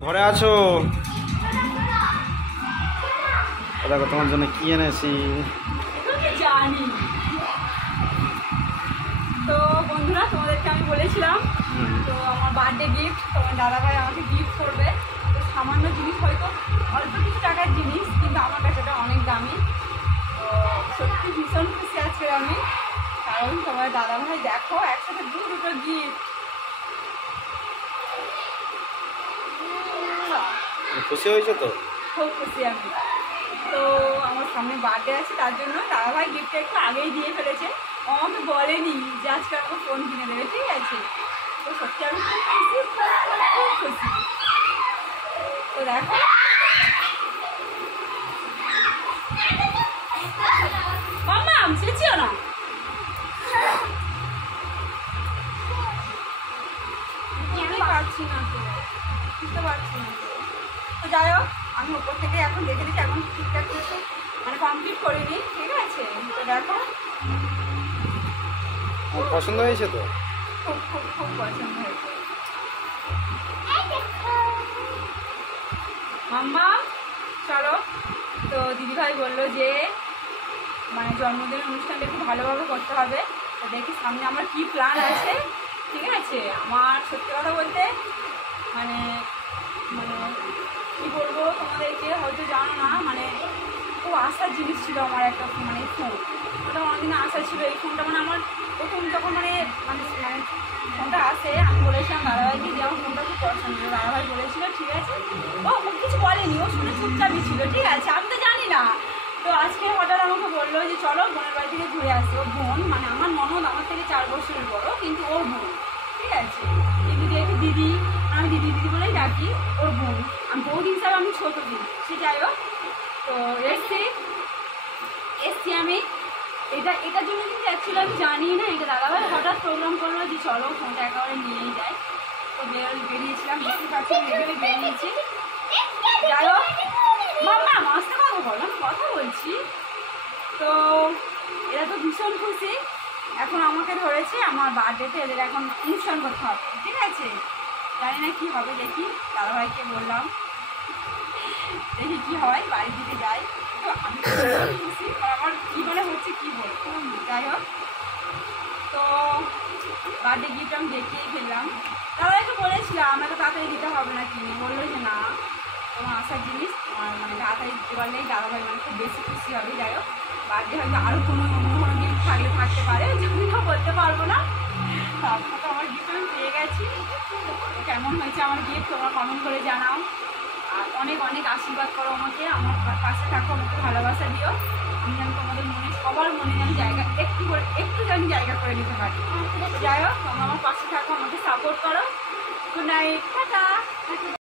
ঘরে আছো? দেখো তোমার জন্য কি এনেছি। জানি তো বন্ধুরা, তোমাদেরকে আমি বলেছিলাম তো আমার বার্থডে গিফট, তোমার দাদাভাই আমাকে গিফট করবে। তো সামান্য জিনিস, হয়তো অল্প কিছু টাকার জিনিস, কিন্তু আমার কাছে এটা অনেক দামি। তো সত্যি ভীষণ খুশি আজকে আমি, কারণ তোমার দাদাভাই দেখো একসাথে দুটো গিফট। খুশি হয়েছে তো? খুব খুশি আমি। তো আমার সামনে বার্থডে আছে, তার জন্য দাদাভাই গিফটটা একটু আগেই দিয়ে ফেলেছে। ও আমাকে বলেনি যে আজকে আমাকে ফোন কিনে দেবে, ঠিক আছে? তো সত্যি আমি খুব খুশি, খুব খুশি। তো দেখো মাম্মা, আমি চেয়েছিও না, বুঝতে পারছি না তো, বুঝতে পারছি না তো। তো যাই হোক, আমি ওপর থেকে এখন দেখে দিচ্ছি, এখন ঠিকঠাক কিছু মানে কমপ্লিট করিনি, ঠিক আছে? তো দেখো পছন্দ হয়েছে তো? খুব খুব খুব পছন্দ হয়েছে মাম্মা। চলো, তো দিদিভাই বললো যে মানে জন্মদিনের অনুষ্ঠানটা একটু ভালোভাবে করতে হবে। তো দেখি সামনে আমার কি প্ল্যান আছে, ঠিক আছে? আমার সত্যি কথা বলতে মানে মানে কী বলবো তোমাদেরকে, হয়তো জানো না, মানে খুব আশার জিনিস ছিল আমার একটা মানে ফোন। ওটা অনেকদিন আশা ছিল এই ফোনটা, মানে আমার প্রথম যখন মানে মানে মানে ফোনটা আসে, আমি বলেছিলাম দাদাভাইকে যে আমার ফোনটা খুব পছন্দ। দাদাভাই বলেছিল ঠিক আছে, ও কিছু বলেনি, ও শুনে চুপচাপই ছিল, ঠিক আছে? আমি তো জানি না। তো আজকে হঠাৎ আমাকে বললো যে চলো বোনের বাড়ি থেকে ঘুরে আসি। ও বোন মানে আমার ননদ, আমার থেকে 4 বছরের বড়, কিন্তু ও বোন, ঠিক আছে? দিদি দেখি দিদি, আমি দিদি দিদি বলেই ডাকি, ওর বোন। আমি বৌদি হিসাবে আমি ছোটো দিদি, সে যাই হোক। তো এসছি আমি এটার জন্য, কিন্তু অ্যাকচুয়ালি আমি জানি না। এটা দাদাভাই হঠাৎ প্রোগ্রাম করলো যে চলো ফোনটা একেবারে নিয়েই যায়। তো বেরিয়েছিলাম, দেখতে পাচ্ছি রেডিও বেরিয়েছি। যাই হোক মাম্মা, আসতে পারবো বলো, আমি কথা বলছি। তো এরা তো ভীষণ খুশি। এখন আমাকে ধরেছে আমার বার্থডেতে এদের এখন অনুষ্ঠান করতে হবে, ঠিক আছে? জানি না কি হবে, দেখি। দাদাভাইকে বললাম দেখি কি হয়, বাড়ির দিকে যাই। তো আমি খুশি, আমার কী মানে হচ্ছে কী বলবো। যাই হোক, তো বার্থডে গিফট আমি দেখিয়েই ফেললাম। দাদাভাইকে বলেছিলাম এত তাড়াতাড়ি দিতে হবে না, কিনে বললো যে না, তোমার আসার জিনিস তোমার মানে তাড়াতাড়ি দিতে পারলেই দাদাভাই মানে খুব বেশি খুশি হবে। যাই হোক, বার্থডে হয়তো আরও কোনো অন্য কোনো গিফট থাকতে পারে, যদিও বলতে পারবো না। তারপর তো আমার গিফট আমি পেয়ে গেছি। কেমন হয়েছে আমার গিফট তোমরা কমেন্ট করে জানাও। আর অনেক অনেক আশীর্বাদ করো আমাকে, আমার পাশে থাকো, আমাকে ভালোবাসা দিও। আমি যেন তোমাদের মনে, সবার মনে যেন জায়গা একটু যেন জায়গা করে নিতে পারি। যাই হোক, তোমরা আমার পাশে থাকো, আমাকে সাপোর্ট করো। Good night, tata.